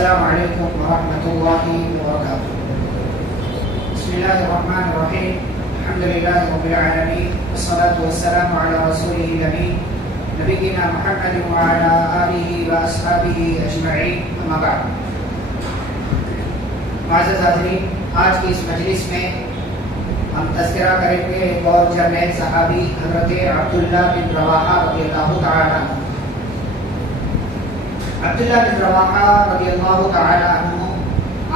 السلام علیکم ورحمۃ اللہ وبرکاتہ. بسم اللہ الرحمن الرحیم. الحمد للہ رب العالمین والصلاة والسلام علی رسولہ الامین نبینا محمد وعلی آلہ واصحابہ اجمعین. اما بعد. معزز حاضرین، آج کی اس مجلس میں ہم تذکرہ کریں گے ایک اور جرنیل صحابی حضرت عبداللہ بن رواحہ رضی اللہ تعالی عنہ. عبداللہ بن رواحہ رضی اللہ تعالی عنہ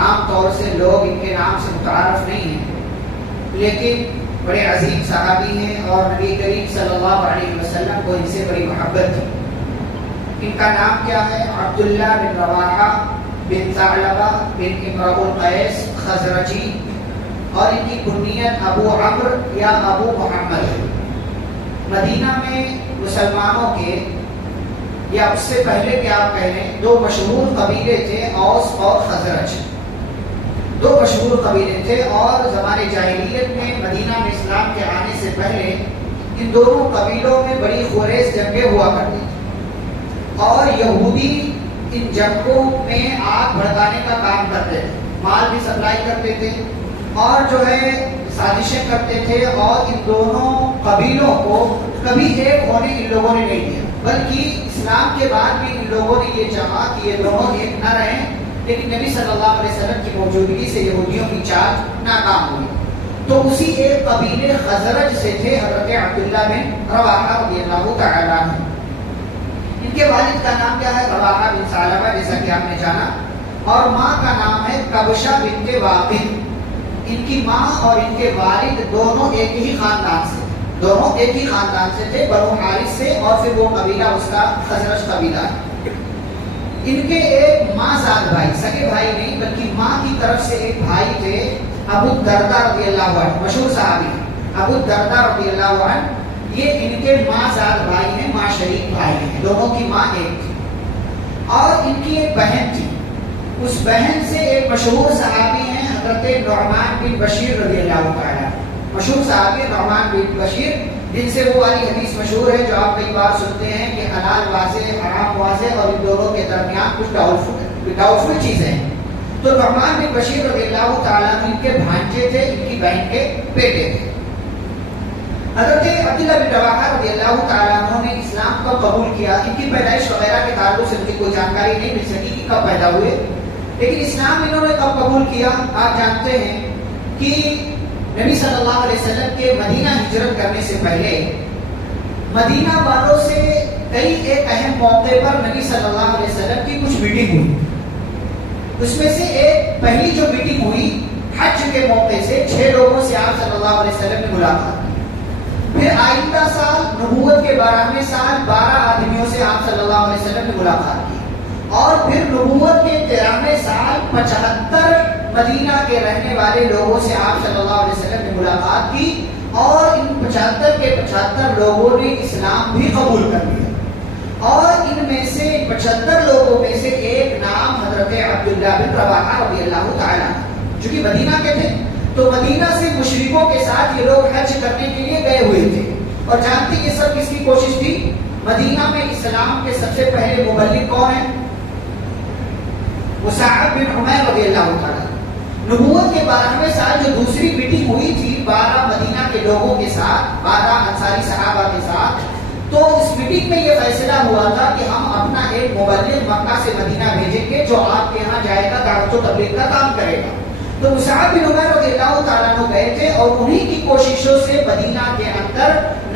عام طور سے لوگ ان کے نام سے متعارف نہیں ہیں، لیکن بڑے عظیم صحابی ہیں اور نبی کریم صلی اللہ علیہ وسلم کو ان سے بڑی محبت تھی. ان کا نام کیا ہے؟ عبداللہ بن رواحہ بن ثعلبہ بن امرؤ القیس خزرجی، اور ان کی کنیت ابو عمرو یا ابو محمد ہے. مدینہ میں مسلمانوں کے یا اس سے پہلے کہ آپ کہہ لیں دو مشہور قبیلے تھے، اوس اور خزرج. دو مشہور قبیلے تھے اور زمانے جاہلیت میں مدینہ میں اسلام کے آنے سے پہلے ان دونوں قبیلوں میں بڑی خونریز جنگیں ہوا کرتی تھیں، اور یہودی ان جنگوں میں آگ بھڑکانے کا کام کرتے تھے، مال بھی سپلائی کرتے تھے اور جو ہے سازشیں کرتے تھے. اور ان دونوں قبیلوں کو کبھی ایک ہونے ان لوگوں نے نہیں دیا، بلکہ اسلام کے بعد بھی ان لوگوں نے یہ چاہا کہ یہ دونوں ایک نہ رہیں، لیکن نبی صلی اللہ علیہ وسلم کی موجودگی سے یہودیوں کی چال ناکام ہوئی. تو اسی ایک قبیلے خزرج سے تھے حضرت عبداللہ بن رواحہ رضی اللہ تعالی عنہ. ان کے والد کا نام کیا ہے؟ رواحہ بن ثعلبہ، جیسا کہ آپ نے جانا، اور ماں کا نام ہے کبشہ بنت واقد. ان کی ماں اور ان کے والد دونوں ایک ہی خاندان سے تھے، بنو حارث سے، اور پھر وہ قبیلہ اس کا خزرج قبیلہ ہے. ان کے ایک ماں زاد بھائی، سگے بھائی نہیں بلکہ ماں کی طرف سے ایک بھائی تھے، ابو الدرداء رضی اللہ عنہ، مشہور صحابی ابو الدرداء رضی اللہ عنہ. یہ ان کے ماں زاد بھائی ہیں، ماں شریک بھائی ہیں، دونوں کی ماں ایک تھی. اور ان کی ایک بہن تھی، اس بہن سے ایک مشہور صحابی ہیں حضرت نعمان بن بشیر رضی اللہ تعالی. مشہور صحابی نعمان بن بشیر، جن سے وہ والی حدیث مشہور ہے جو آپ کئی بار سنتے ہیں کہ حلال واضح حرام واضح اور ان دونوں کے درمیان کچھ ڈاؤٹفل چیزیں ہیں. تو نعمان بن بشیر رضی اللہ تعالیٰ ان کے بھانجے تھے، ان کی بہن کے بیٹے تھے. حضرت عبداللہ بن رواحہ رضی اللہ تعالیٰ عنہ نے اسلام کو قبول کیا. ان کی پیدائش وغیرہ کے تعلق سے مجھے کوئی جانکاری نہیں مل سکی کہ کب پیدا ہوئے، لیکن اسلام انہوں نے کب قبول کیا؟ آپ جانتے ہیں کہ نبی صلی اللہ علیہ وسلم کے مدینہ ہجرت کرنے سے پہلے مدینہ والوں سے کئی ایک اہم موقع پر نبی صلی اللہ علیہ وسلم کی کچھ میٹنگ ہوئی. اس میں سے ایک پہلی جو میٹنگ ہوئی حج کے موقع سے 6 لوگوں سے آپ صلی اللہ علیہ وسلم نے ملاقات کی. پھر آئندہ سال نبوت کے 12ویں سال 12 آدمیوں سے آپ صلی اللہ علیہ وسلم نے ملاقات کی. اور پھر نبوت کے 13ویں سال 75 مدینہ کے رہنے والے لوگوں سے آپ صلی اللہ علیہ وسلم نے ملاقات کی، اور ان 75 کے 75 لوگوں نے اسلام بھی قبول کر لیا. اور ان میں سے 75 لوگوں میں سے ایک نام حضرت عبداللہ بن رواحہ رضی اللہ تعالیٰ، جو کہ مدینہ کے تھے. تو مدینہ سے مشرکوں کے ساتھ یہ لوگ حج کرنے کے لیے گئے ہوئے تھے، اور جانتے یہ سب کس کی کوشش تھی؟ مدینہ میں اسلام کے سب سے پہلے مبلغ کون ہیں؟ مصعب بن عمیر رضی اللہ تعالیٰ. نبوت کے 12ویں سال جو دوسری میٹنگ ہوئی تھی 12 مدینہ کے لوگوں کے ساتھ، 12 انصاری صحابہ کے ساتھ، تو اس میٹنگ میں یہ فیصلہ ہوا تھا کہ ہم اپنا ایک مبلغ مکہ سے مدینہ بھیجیں گے جو آپ کے یہاں جائے گا، دعوت و تبلیغ کا کام کرے گا. تو مصعب بن عمیر رضی اللہ تعالیٰ عنہ گئے تھے، اور انہی کی کوششوں سے مدینہ کے اندر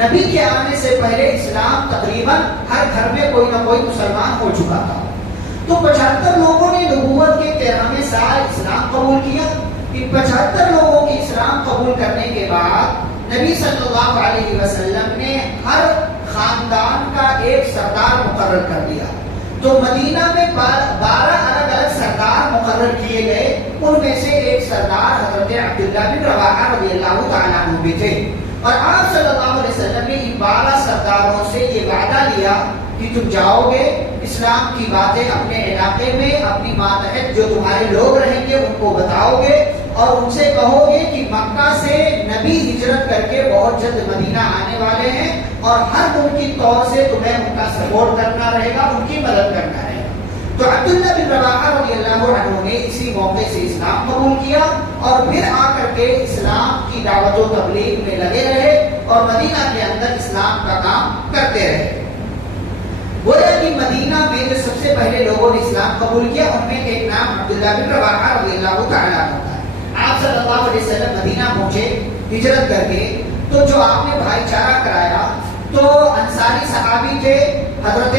نبی کے آنے سے پہلے اسلام تقریباً ہر گھر میں کوئی نہ کوئی مسلمان ہو چکا تھا. تو 75 لوگوں نے نبوت کے 13ویں سال اسلام قبول کیا. ان 75 لوگوں کی اسلام قبول کرنے کے بعد نبی صلی اللہ علیہ وسلم نے ہر خاندان کا ایک سردار مقرر کر دیا. تو مدینہ میں 12 الگ الگ سردار مقرر کیے گئے. ان میں سے ایک سردار حضرت عبداللہ بن رواحہ رضی اللہ تعالیٰ عنہ بھی تھے. اور آپ صلی اللہ علیہ وسلم نے ان 12 سرداروں سے یہ وعدہ لیا کہ تم جاؤ گے، اسلام کی باتیں اپنے علاقے میں اپنی ماتحت جو تمہارے لوگ رہیں گے ان کو بتاؤ گے، اور ان سے کہو گے کہ مکہ سے نبی ہجرت کر کے بہت جلد مدینہ آنے والے ہیں، اور ہر ممکن طور سے تمہیں ان کا سپورٹ کرنا رہے گا، ان کی مدد کرنا رہے گا. تو عبداللہ بن رواحہ رضی اللہ عنہ نے اسی موقع سے اسلام قبول کیا اور پھر آ کر کے اسلام کی دعوت و تبلیغ میں لگے رہے اور مدینہ کے اندر اسلام کا کام کرتے رہے۔ گویا کہ مدینہ میں جو سب سے پہلے لوگوں نے اسلام قبول کیا ان میں ایک نام عبداللہ بن رواحہ رضی اللہ تعالیٰ عنہ تھا۔ آپ صلی اللہ علیہ وسلم مدینہ پہنچے ہجرت کر کے، تو جو آپ نے بھائی چارہ کرایا تو انصاری صحابی تھے حضرت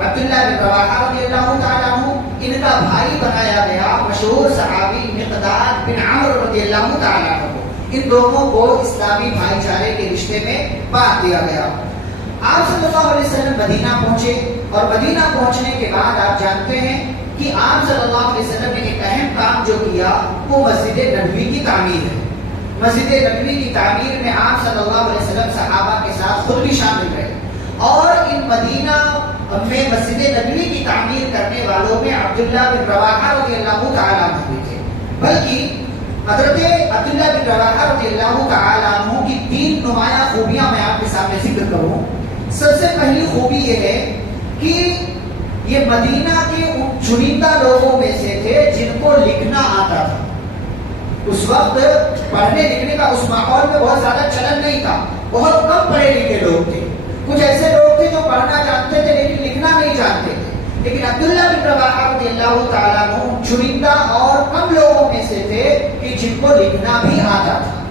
عبداللہ بن رواحہ رضی اللہ تعالیٰ عنہ، ان کا بھائی بنایا گیا مشہور صحابی مقداد بن عمرو رضی اللہ تعالیٰ عنہ، ان دونوں کو اسلامی بھائی چارے کے رشتے میں باندھ دیا گیا۔ آپ صلی اللہ علیہ وسلم مدینہ پہنچے اور مدینہ پہنچنے کے بعد آپ جانتے ہیں کہ آپ صلی اللہ علیہ وسلم نے ایک اہم کام جو کیا وہ مسجد نبوی کی تعمیر ہے۔ مسجد نبوی کی تعمیر میں آپ صلی اللہ علیہ وسلم صحابہ کے ساتھ خود بھی شامل رہے، اور ان مدینہ میں مسجد نبوی کی تعمیر کرنے والوں میں عبداللہ بن رواحہ رضی اللہ تعالیٰ عنہ بھی تھے۔ بلکہ حضرت عبداللہ بن رواحہ رضی اللہ تعالیٰ عنہ کی 3 نمایاں خوبیاں میں آپ کے سامنے ذکر کروں۔ سب سے پہلی خوبی یہ ہے کہ یہ مدینہ کے ان چنندہ لوگوں میں سے تھے جن کو لکھنا آتا تھا۔ اس وقت پڑھنے لکھنے کا اس ماحول میں بہت زیادہ چلن نہیں تھا، بہت کم پڑھے لکھے لوگ تھے۔ کچھ ایسے لوگ تھے جو پڑھنا جانتے تھے لیکن لکھنا نہیں جانتے تھے، لیکن عبداللہ بن رواحہ رضی اللہ تعالیٰ عنہ چنندہ اور کم لوگوں میں سے تھے کہ جن کو لکھنا بھی آتا تھا۔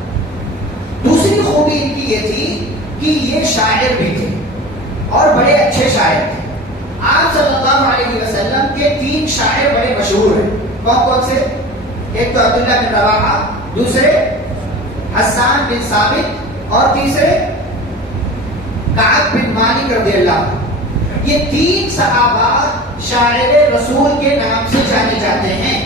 دوسری خوبی ان کی یہ تھی کہ یہ شاعر بھی تھے اور بڑے اچھے شاعر تھے۔ آپ صلی اللہ علیہ وسلم کے 3 شاعر بڑے مشہور ہیں۔ کون کون سے؟ ایک تو عبداللہ بن رواحہ، دوسرے حسان بن ثابت اور تیسرے کعب بن مالک رضی اللہ۔ یہ 3 صحابہ شاعر رسول کے نام سے جانے جاتے ہیں،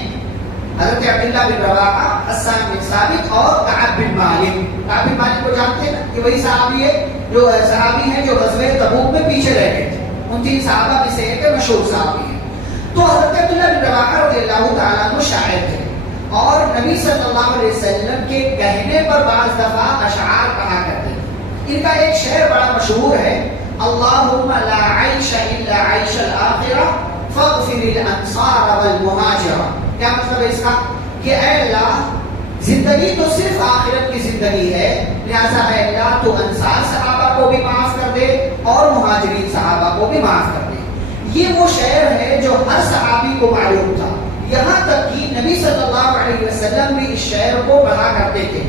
حضرت عبداللہ بن رواحہ، حسان بن ثابت اور کعب بن مالک۔ کعب بن مالک کو جانتے ہیں نا، یہ وہی صحابی ہے جو غزوہ تبوک میں پیچھے رہ گئے تھے، ان 3 صحابہ میں سے ایک مشہور صحابی ہے۔ تو حضرت عبداللہ بن رواحہ رضی اللہ تعالیٰ عنہ شاعر تھے اور نبی صلی اللہ علیہ وسلم کے کہنے پر بعض دفعہ اشعار کہا کرتے تھے۔ ان کا ایک شعر بڑا مشہور ہے، اللہم لا عیش الا عیش الآخرہ فاغفر الانصار والمہاجرہ۔ کیا مطلب ہے اس کا؟ کہ اے اللہ، زندگی تو صرف آخرت کی زندگی ہے، لہذا اے اللہ تو انصار صحابہ کو بھی معاف کر دے اور مہاجرین صحابہ کو بھی معاف کر دے۔ یہ وہ شعر ہے جو ہر صحابی کو معلوم تھا، یہاں تک کہ نبی صلی اللہ علیہ وسلم بھی اس شعر کو پڑھا کرتے تھے۔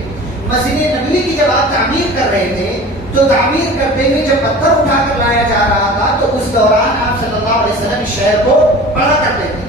مسجد نبوی کی جب آپ تعمیر کر رہے تھے تو تعمیر کرتے ہوئے جب پتھر اٹھا کر لایا جا رہا تھا تو اس دوران آپ صلی اللہ علیہ وسلم اس شعر کو پڑھا کرتے تھے۔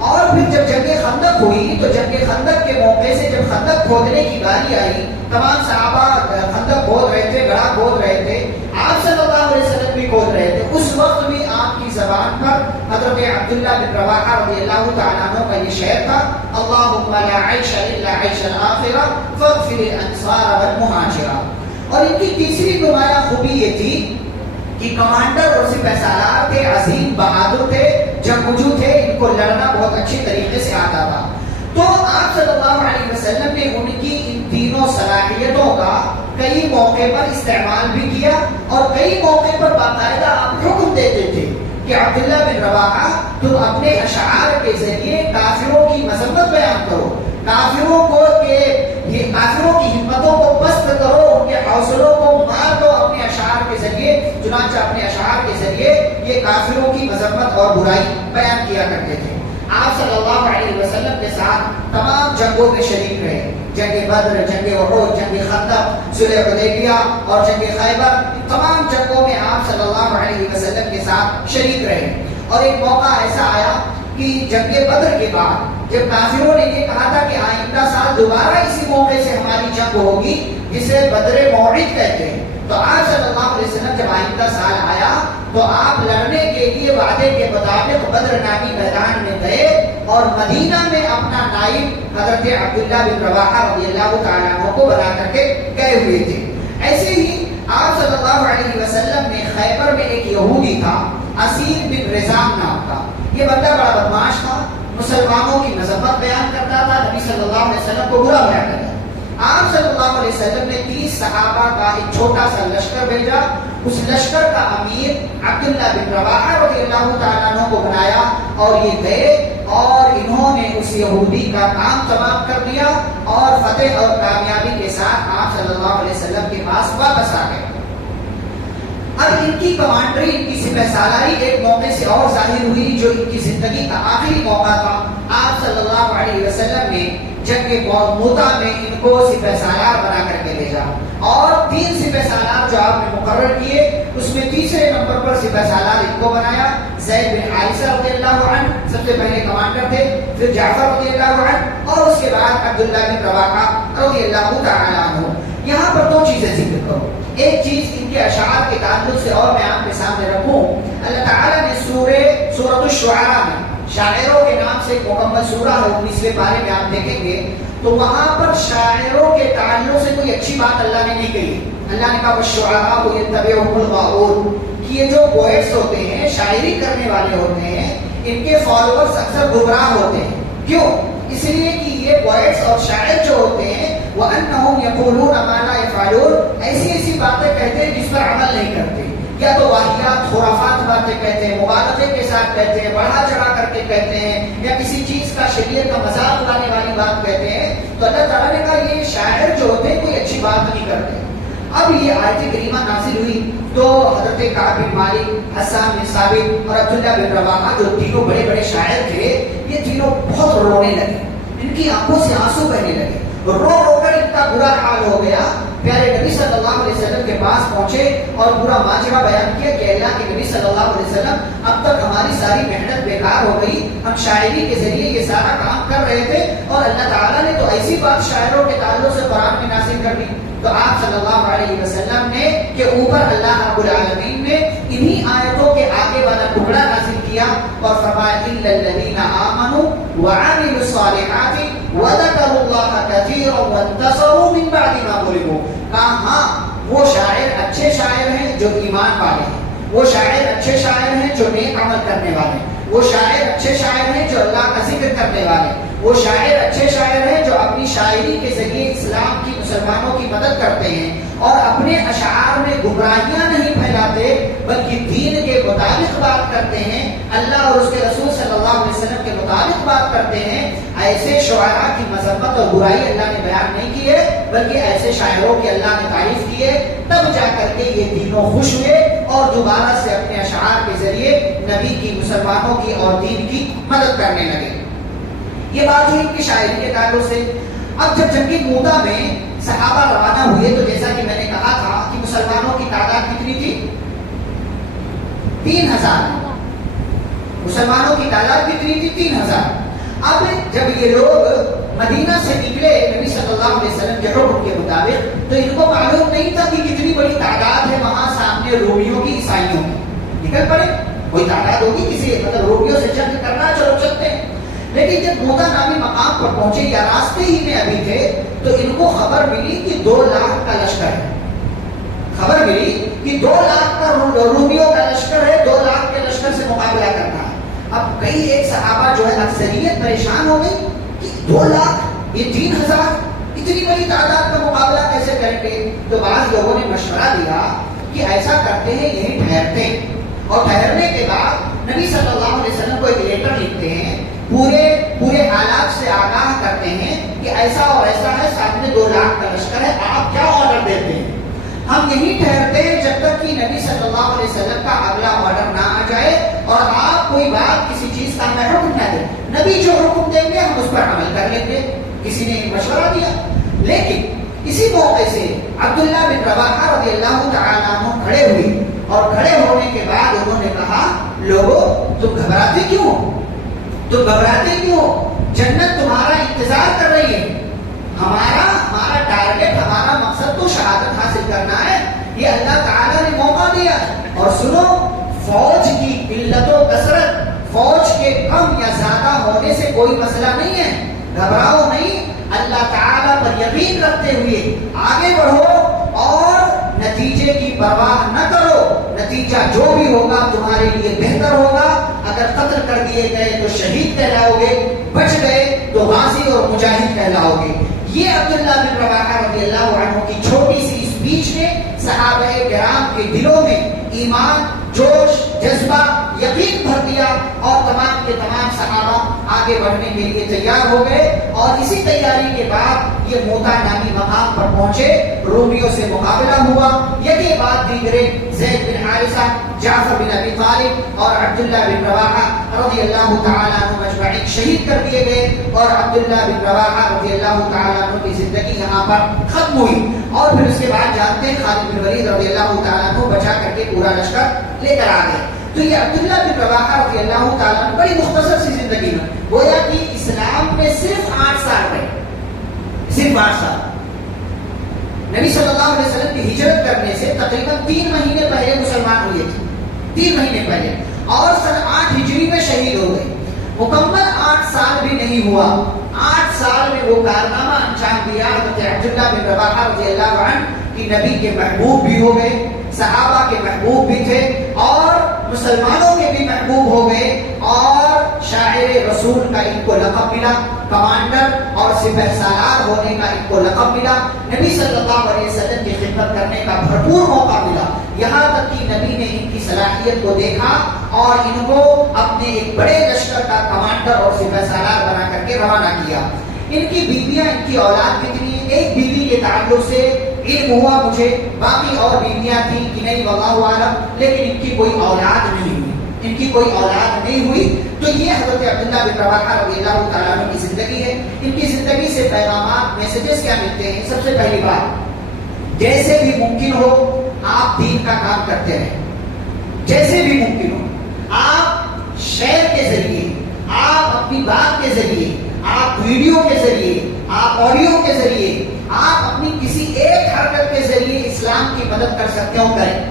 اور پھر جب جنگ خندق ہوئی تو جنگ خندق کے موقع سے جب خندق کھودنے کی باری آئی، تمام صحابہ خندق کھود رہے تھے، گڑھا کھود رہے تھے، آپ صلی اللہ علیہ وسلم بھی کھود رہے تھے، اس وقت بھی آپ کی زبان پر حضرت عبداللہ بن رواحہ رضی اللہ تعالیٰ عنہ کا یہ شعر تھا، اللہم لا عیش الا عیش الآخرہ فاغفر الانصار والمہاجرہ۔ اور ان کی تیسری نمایاں خوبی یہ تھی کہ کمانڈر اور سپہ سالار تھے، عظیم بہادر تھے، جنگجو تھے، ان کو لڑنا بہت اچھے طریقے سے آتا تھا۔ تو آپ صلی اللہ علیہ وسلم نے ان کی ان تینوں صلاحیتوں کا کئی موقع پر استعمال بھی کیا اور کئی موقع پر باقاعدہ آپ حکم دیتے تھے کہ عبداللہ بن رواحہ تم اپنے اشعار کے ذریعے کافروں کی مذمت بیان کرو، کافروں کی ہمتوں کو پست کرو، ان کے حوصلوں کو مار دو اپنے اشعار کے ذریعے۔ چنانچہ اپنے اشعار کے ذریعے یہ کافروں کی مذمت اور برائی بیان کیا کرتے تھے۔ آپ صلی اللہ علیہ وسلم کے ساتھ تمام جنگوں میں شریک رہے، جنگ بدر، جنگ احد، جنگ خندق، صلح حدیبیہ اور جنگ خیبر، تمام جنگوں میں آپ صلی اللہ علیہ وسلم کے ساتھ شریک رہے۔ اور ایک موقع ایسا آیا کہ جنگ بدر کے بعد جب کافروں نے یہ کہا تھا کہ آئندہ سال دوبارہ اسی موقع سے ہماری جنگ ہوگی جسے بدر موعد کہتے ہیں، تو آپ صلی اللہ علیہ وسلم جب آئندہ سال آیا تو آپ لڑنے کے لیے وعدے کے مطابق بدر نامی میدان میں گئے اور مدینہ میں اپنا نائب حضرت عبداللہ بن رواحہ رضی اللہ تعالیٰ عنہ کو بنا کر کے گئے ہوئے تھے۔ ایسے ہی آپ صلی اللہ علیہ وسلم نے خیبر میں ایک یہودی تھا، اسیر بن رزام نام کا، یہ بندہ بڑا بدماش تھا، مسلمانوں کی مذمت بیان کرتا تھا، نبی صلی اللہ علیہ وسلم کو برا بیان کرتا تھا۔ آپ صلی اللہ علیہ وسلم نے 30 صحابہ کا ایک چھوٹا سا لشکر بھیجا اس لشکر کا امیر عبداللہ بن رواحہ رضی اللہ تعالیٰ عنہ کو بنایا اور یہ گئے اور انہوں نے اس یہودی کا کام تمام کر دیا اور فتح اور کامیابی کے ساتھ آپ صلی اللہ علیہ وسلم کے پاس واپس آ گئے۔ اب ان کی کمانڈری، ان کی سپہ سالاری ایک موقع سے اور ظاہر ہوئی جو ان کی زندگی کا آخری موقع تھا۔ آپ صلی اللہ علیہ وسلم نے جنگ موتا میں ان کو سپہ سالار بنا کر کے بھیجا اور 3 سپہ سالار جو آپ نے مقرر کیے اس میں تیسرے نمبر پر سپہ سالار ان کو بنایا زید بن حارثہ رضی اللہ عنہ، سب سے پہلے کمانڈر تھے، پھر جعفر رضی اللہ عنہ اور اس کے بعد عبداللہ بن رواحہ رضی اللہ تعالی عنہ۔ یہاں پر 2 چیزیں ذکر کرو۔ ایک چیز ان کے اشعار کے تعلق سے اور میں آپ کے سامنے رکھوں، اللہ تعالیٰ نے سورۃ الشعراء میں شاعروں کے نام سے ایک مکمل سورہ ہے، 19ویں پارے میں آپ دیکھیں گے تو وہاں پر شاعروں کے تعلق سے کوئی اچھی بات اللہ نے نہیں کہی۔ اللہ نے کہا وَالشُّعَرَاءُ يَتَّبِعُهُمُ الْغَاوُونَ کہ یہ جو پوئٹس ہوتے ہیں، شاعری کرنے والے ہوتے ہیں، ان کے فالوورز اکثر گمراہ ہوتے ہیں۔ کیوں؟ اس لیے کہ یہ پوئٹس اور شاعر جو ہوتے ہیں وَأَنَّهُمْ يَقُولُونَ مَا لَا يَفْعَلُونَ ایسی باتیں کہتے ہیں جس پر عمل نہیں کرتے، یا تو واہیات خرافات باتیں کہتے ہیں، مبالغے کے ساتھ کہتے ہیں، بڑھا چڑھا کر کے کہتے ہیں، یا کسی چیز کا شریعت کا مذاق اڑانے والی بات کہتے ہیں۔ تو اللہ تعالیٰ نے کہا یہ شاعر جو ہوتے ہیں کوئی اچھی بات نہیں کرتے۔ اب یہ آیت کریمہ نازل ہوئی تو حضرت کعب بن مالک، حسان بن ثابت اور عبداللہ بن رواحہ جو تینوں بڑے بڑے شاعر تھے، یہ تینوں بہت رونے لگے، ان کی آنکھوں سے آنسو بہنے لگے، رو کر اتنا برا حال ہو گیا۔ پیارے نبی صلی اللہ علیہ وسلم کے پاس پہنچے اور پورا ماجرا بیان کیا کہ اللہ کے نبی صلی اللہ علیہ وسلم اب تک ہماری ساری محنت بیکار ہو گئی، ہم شاعری کے ذریعے یہ سارا کام کر رہے تھے اور اللہ تعالیٰ نے تو ایسی بات شاعروں کے تعلق سے قرآن میں نازل کر دی۔ تو آپ صلی اللہ علیہ وسلم نے کہ اوپر اللہ رب العالمین نے انہی آیتوں کے آگے والا ٹکڑا نازل کیا اور فرمایا اِلَّا الَّذِينَ آمَنُوا وَعَمِلُوا الصَّالِحَاتِ وَذَكَرُوا اللَّهَ كَثِيرًا وَانتَصَرُوا مِن بَعْدِ مَا ظُلِمُوا۔ کہا ہاں وہ شاعر اچھے شاعر ہیں جو ایمان والے ہیں، وہ شاعر اچھے شاعر ہیں جو نیک عمل کرنے والے ہیں، وہ شاعر اچھے شاعر ہیں جو اللہ کا ذکر کرنے والے ہیں، وہ شاعر اچھے شاعر ہیں جو اپنی شاعری کے ذریعے اسلام کی، مسلمانوں کی مدد کرتے ہیں اور اپنے اشعار میں گمراہیاں نہیں پھیلاتے بلکہ دین کے مطابق بات کرتے ہیں، اللہ اور اس کے رسول صلی اللہ علیہ وسلم کے مطابق بات کرتے ہیں۔ ایسے شعراء کی مذمت اور برائی اللہ نے بیان نہیں کی ہے بلکہ ایسے شاعروں کی اللہ نے تعریف کی ہے، تب جا کر کے یہ تینوں خوش ہوئے اور دوبارہ سے اپنے اشعار کے ذریعے نبی کی، مسلمانوں کی اور دین کی مدد کرنے لگے۔ یہ بات ہوئی ان کی شاعری کے تعلق سے۔ اب جب جنگ موتا میں صحابہ روانہ ہوئے تو جیسا کہ میں نے کہا تھا کہ مسلمانوں کی تعداد کتنی تھی؟ 3000۔ مسلمانوں کی تعداد کتنی تھی؟ 3000۔ اب جب یہ لوگ مدینہ سے نکلے نبی صلی اللہ علیہ وسلم کے حکم کے مطابق تو ان کو معلوم نہیں تھا کہ کتنی بڑی تعداد ہے وہاں سامنے رومیوں کی، عیسائیوں کی۔ نکل پڑے، کوئی تعداد ہوگی کسی رومیوں سے جنگ کرنا، چلو چلتے ہیں۔ لیکن جب موتا نامی مقام پر پہنچے یا راستے ہی میں ابھی تھے تو ان کو خبر ملی کہ 2 لاکھ کا لشکر ہے۔ خبر ملی کہ 2 لاکھ کا رومیوں کا لشکر ہے، 2 لاکھ کے لشکر سے مقابلہ کرنا ہے۔ اب کئی ایک صحابہ جو ہے اکثریت پریشان ہو گئی کہ 2 لاکھ، یہ 3000، اتنی بڑی تعداد کا مقابلہ کیسے کریں گے؟ تو بعض لوگوں نے مشورہ دیا کہ ایسا کرتے ہیں یہیں ٹھہرتے ہیں اور ٹھہرنے کے بعد نبی صلی اللہ علیہ وسلم کو ایک لیٹر لکھتے ہیں، پورے حالات سے آگاہ کرتے ہیں کہ ایسا اور ایسا ہے، سامنے 2 لاکھ کا لشکر ہے، آپ کیا آرڈر دیتے ہیں؟ ہم یہی ٹھہرتے ہیں جب تک کہ نبی صلی اللہ علیہ وسلم کا اگلا آرڈر نہ آ جائے اور آپ کوئی بات کسی چیز کا ہمیں حکم نہ دیں، نبی جو حکم دیں گے ہم اس پر عمل کر لیں گے۔ کسی نے مشورہ دیا، لیکن اسی موقع سے عبداللہ بن رواحہ رضی اللہ تعالیٰ عنہ کھڑے ہوئے اور کھڑے ہونے کے بعد انہوں نے کہا لوگو تم گھبراتے کیوں ہو؟ تم گھبراتے کیوں ہو؟ جنت تمہارا انتظار کر رہی ہے، ہمارا ٹارگٹ، ہمارا مقصد تو شہادت حاصل کرنا ہے، یہ اللہ تعالیٰ نے موقع دیا۔ اور سنو، فوج کی قلت و کثرت، فوج کے کم یا زیادہ ہونے سے کوئی مسئلہ نہیں ہے، گھبراؤ نہیں، اللہ تعالیٰ پر یقین رکھتے ہوئے آگے بڑھو اور نتیجے کی پرواہ نہ کرو، نتیجہ جو بھی ہوگا تمہارے لیے بہتر ہوگا۔ اگر قتل کر دیے گئے تو شہید کہلاؤ گے، بچ گئے تو غازی اور مجاہد کہلاؤ گے۔ یہ عبداللہ بن رواحہ رضی اللہ عنہ کی چھوٹی سی اسپیچ نے صحابہ کرام کے دلوں میں ایمان، جوش، جذبہ، یقین بھر دیا اور تمام کے تمام صحابہ آگے بڑھنے کے لیے تیار ہو گئے. اور اسی تیاری کے بعد یہ موتا نامی مقام پر پہنچے. رومیوں سے مقابلہ ہوا. یکے بعد دیگرے زید بن حارثہ، جعفر بن ابی طالب اور عبداللہ بن رواحہ رضی اللہ تعالیٰ عنہ مجمعین شہید کر دیے گئے. اور عبداللہ بن رواحہ رضی اللہ تعالیٰ عنہ کی زندگی یہاں پر ختم ہوئی. اور پھر اس کے بعد جانتے ہیں خالد بن ولید رضی اللہ تعالیٰ عنہ بچا کر کے پورا لشکر لے کر آ گئے. تو یہ عبداللہ بن رواحہ رضی اللہ تعالیٰ عنہ بڑی مختصر سی زندگی میں گویا کہ اسلام میں صرف 8 سال رہے. صرف 8 سال. نبی صلی اللہ علیہ وسلم کی ہجرت کرنے سے تقریباً 3 مہینے پہلے مسلمان ہوئے تھے. 3 مہینے پہلے. اور سن 8 ہجری میں شہید ہو گئے. مکمل 8 سال بھی نہیں ہوا. 8 سال میں وہ کارنامہ انجام دیا. حضرت عبداللہ بن رواحہ رضی اللہ عنہ کہ نبی کے محبوب بھی ہو گئے، صحابہ کے محبوب بھی تھے اور مسلمانوں کے بھی محبوب ہو گئے. اور شاعر رسول کا ان کو لقب ملا. کمانڈر اور سپہ سالار ہونے کا ان کو لقب ملا. نبی صلی اللہ علیہ وسلم کی خدمت کرنے کا بھرپور موقع ملا. یہاں تک کہ نبی نے ان کی صلاحیت کو دیکھا اور ان کو اپنے ایک بڑے لشکر کا کمانڈر اور سپہ سالار بنا کر کے روانہ کیا. ان کی بیویاں، ان کی اولاد کتنی؟ ایک بیوی کے تعلق سے علم ہوا مجھے، باقی اور بیویاں تھیں کہ نہیں واللہ اعلم، لیکن ان کی کوئی اولاد نہیں ہوئی. ان کی کوئی اولاد نہیں ہوئی. تو یہ حضرت عبداللہ بن رواحہ رضی اللہ تعالیٰ عنہ کی زندگی ہے. ان کی زندگی سے پیغامات، میسیجز کیا ملتے ہیں؟ سب سے پہلی بات، جیسے بھی ممکن ہو آپ دین کا کام کرتے رہیں. جیسے بھی ممکن ہو آپ شیئر کے ذریعے، آپ اپنی بات کے ذریعے، آپ ویڈیو کے ذریعے، آپ آڈیو کے ذریعے، آپ اپنی کسی ایک حرکت کے ذریعے اسلام کی مدد کر سکتے ہو کریں.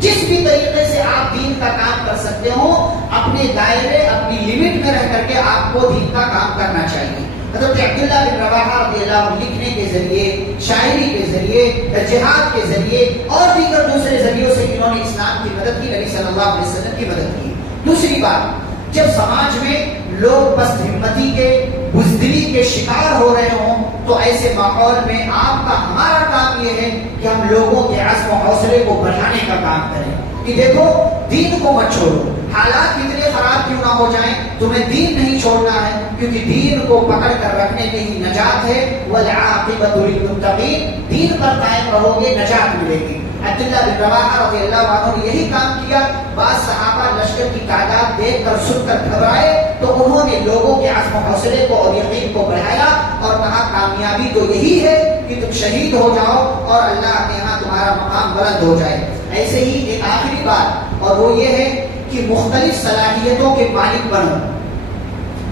جس بھی طریقے سے آپ دین کا کام کر سکتے ہو اپنے دائرے، اپنی لمٹ میں رہ کر کے آپ کو دین کا کام کرنا چاہیے. حضرت عبداللہ بن رواحہ رضی اللہ عنہ لکھنے کے ذریعے، شاعری کے ذریعے، جہاد کے ذریعے اور دیگر دوسرے ذریعوں سے انہوں نے اسلام کی مدد کی، نبی صلی اللہ علیہ وسلم کی مدد کی. دوسری بات، جب سماج میں لوگ پست ہمتی کے، بزدلی کے شکار ہو رہے ہوں تو ایسے ماحول میں آپ کا، ہمارا کام یہ ہے کہ ہم لوگوں کے عزم و حوصلے کو بڑھانے کا کام کریں کہ دیکھو دین کو مت چھوڑو. حالات کتنے خراب کیوں نہ ہو جائیں، تمہیں دین نہیں چھوڑنا ہے، کیونکہ دین کو پکڑ کر رکھنے میں ہی نجات ہے. والعاقبۃ للمتقین، دین پر قائم رہو گے نجات ملے گی. عبداللہ بن رواحہ رضی اللہ عنہ نے یہی کام کیا. بعض صحابہ لشکر کی تعداد دیکھ کر سن کر گھبرائے تو انہوں نے لوگوں کے عزم و حوصلے کو اور یقین کو بڑھایا اور کہا کامیابی تو یہی ہے کہ تم شہید ہو جاؤ اور اللہ کے یہاں تمہارا مقام بلند ہو جائے. ایسے ہی ایک آخری بات اور وہ یہ ہے کہ مختلف صلاحیتوں کے مالک بنو.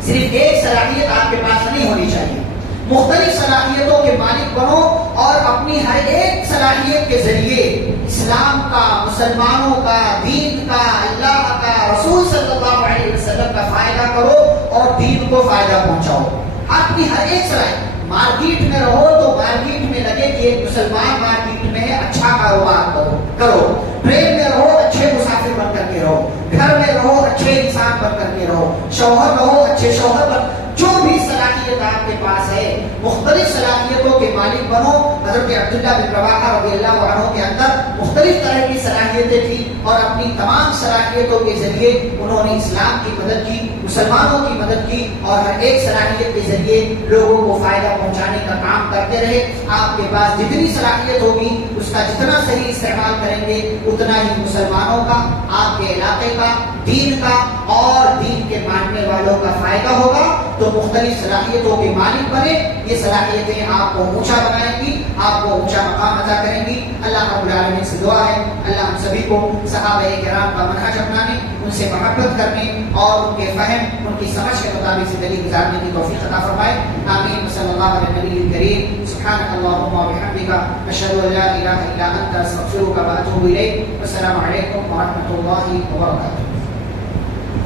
صرف ایک صلاحیت آپ کے پاس نہیں ہونی چاہیے. مختلف صلاحیتوں کے مالک بنو اور اپنی ہر ایک صلاحیت کے ذریعے اسلام کا، مسلمانوں کا، دین کا، اللہ کا، رسول صلی اللہ علیہ وسلم کا فائدہ کرو اور دین کو فائدہ پہنچاؤ. اپنی ہر ایک صلاحیت، مارکیٹ میں رہو تو مارکیٹ میں لگے کہ ایک مسلمان مارکیٹ میں ہے، اچھا کاروبار کرو. ٹرین میں رہو اچھے مسافر بن کر کے رہو. گھر میں رہو اچھے انسان بن کر کے رہو. شوہر رہو اچھے شوہر بن. جو بھی صلاحیت آپ کے پاس ہے مختلف صلاحیتوں کے مالک بنو. حضرت عبداللہ بن رواحہ رضی اللہ عنہ کے اندر مختلف طرح کی صلاحیتیں تھیں اور اپنی تمام صلاحیتوں کے ذریعے انہوں نے اسلام کی مدد کی، مسلمانوں کی مدد کی اور ہر ایک صلاحیت کے ذریعے لوگوں کو فائدہ پہنچانے کا کام کرتے رہے. آپ کے پاس جتنی صلاحیت ہوگی اس کا جتنا صحیح استعمال کریں گے اتنا ہی مسلمانوں کا، آپ کے علاقے کا، دین کا اور دین کے ماننے والوں کا فائدہ ہوگا. تو مختلف صلاحیتوں کے مالک بنے. یہ صلاحیتیں آپ کو اونچا بنائیں گی، آپ کو اونچا مقام عطا کریں گی. اللہ رب العالمین سے دعا ہے اللہ ہم سبھی کو صحابہ کرام کا منہج اپنانے، ان سے محبت کرنے اور ان کے فہم، ان کی سمجھ کے مطابق زندگی گزارنے کی توفیق عطا فرمائے. آمین. صلی اللہ علیہ نبی الکریم. سبحانک اللہم و بحمدک، اشہد ان لا الہ الا انت، استغفرک و اتوب الیک. السلام علیکم و رحمۃ اللہ وبرکاتہ.